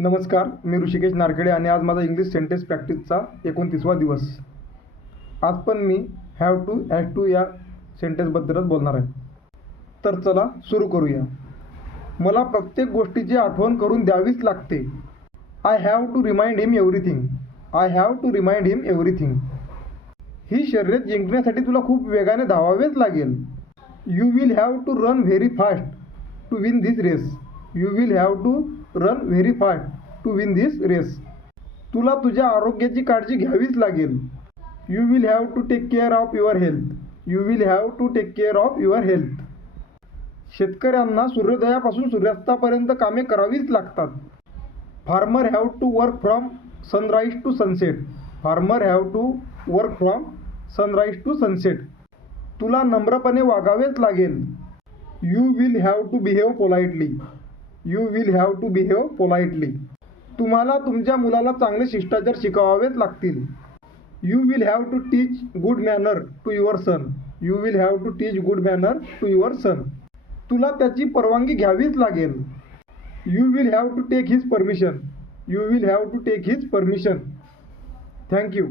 नमस्कार, मी ऋषिकेश नारखेडे आणि आज माझा इंग्लिश सेंटेन्स प्रॅक्टिसचा 29वा दिवस. आज पण मी हॅव टू हॅज टू या सेंटेन्सबद्दलच बोलणार आहे. तर चला सुरू करूया. मला प्रत्येक गोष्टीची आठवण करून द्यावीच लागते. I have to remind him everything. I have to remind him everything. ही शर्यत जिंकण्यासाठी तुला खूप वेगाने धावावेच लागेल. You will have to run very fast to win this race. You will have to run very fast to win this race. तुला तुझ्या आरोग्याची काळजी घ्यावीच लागेल. You will have to take care of your health. You will have to take care of your health. शेतकऱ्यांना सूर्योदयापासून सूर्यास्तापर्यंत कामे करावीच लागतात. Farmer have to work from sunrise to sunset. Farmer have to work from sunrise to sunset. तुला नम्रपणे वागावेच लागेल. You will have to behave politely. You will have to behave politely. तुम्हाला तुमच्या मुलाला चांगले शिष्टाचार शिकवावेच लागतील. You will have to teach good manner to your son. You will have to teach good manner to your son. तुला त्याची परवानगी घ्यावीच लागेल. You will have to take his permission. You will have to take his permission. Thank you.